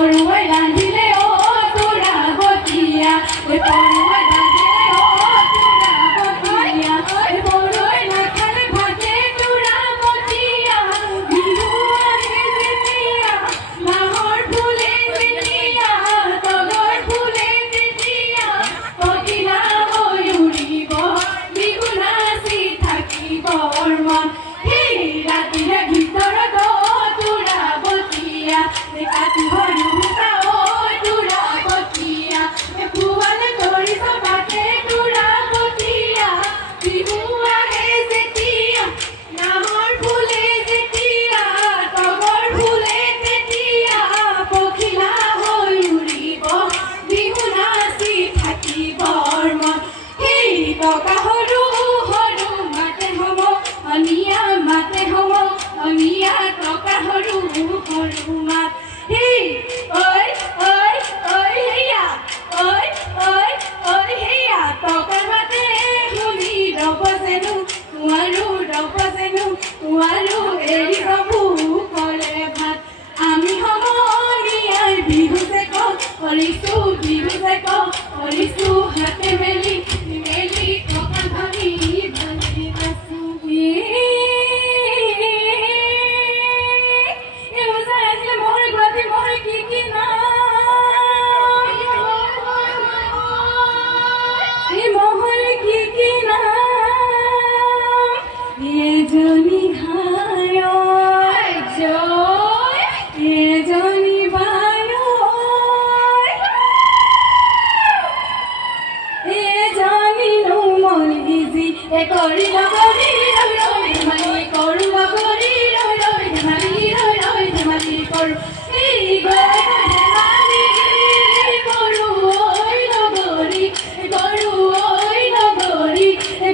পৰুৱাই ৰান্ধিলে তোৰা বতিয়া পৰুৱাই ৰান্ধিলে তোৰা বতিয়া পৰুৱাই নাখালে ভাতে তোৰা বতিয়া বিহু আহে যেতিয়া নাহৰ ফুলে যেতিয়া তগৰ ফুলে তেতিয়া পখিলা হৈ উৰিব বিহু নাচি থাকিব মন সেই ৰাতিৰে ভিতৰত তোৰা বতিয়া কাটি ভৰি তোৰা বতিয়া পুৱালে ধৰিছ বাটে তোৰা বতিয়া বিহু আহে যেতিয়া নাহৰ ফুলে যেতিয়া তগৰ ফুলে তেতিয়া পখিলা হৈ উৰিব বিহু নাচি থাকিব মন সেই টকা সৰু সৰু মাতে হব অনিয়া মাতে হব অনিয়া টকা সৰু সৰু মাত hey oi oi oi heya oi oi oi heya tokar mate humi robasenu tuaru eri babu kore bhat ami homoniar bihu se ko orisu hate meli tokar bhami bhali basu Kori lagori roi roi dhemali koru lagori roi roi dhemali koru ei dhemali koru oi lagori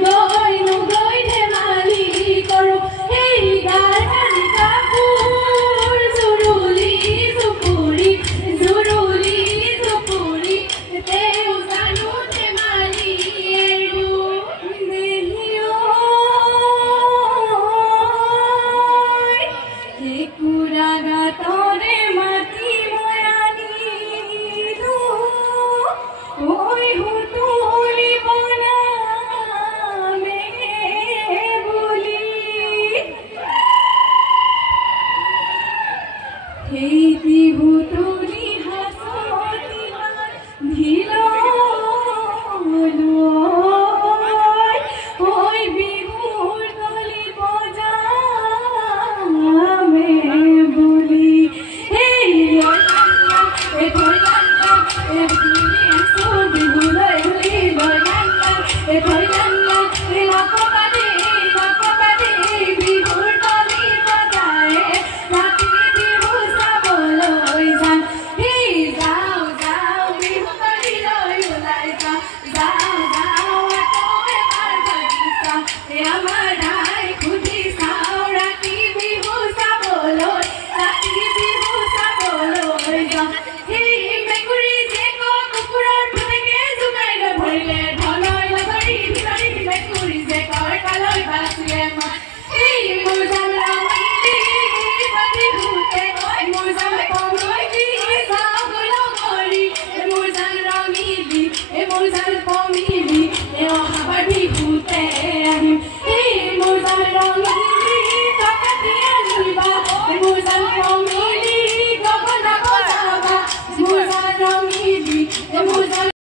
goi nu goi dhemali koru ei garhani kapur zuruli zupuri teu sanu dhemali eru Hey, bihu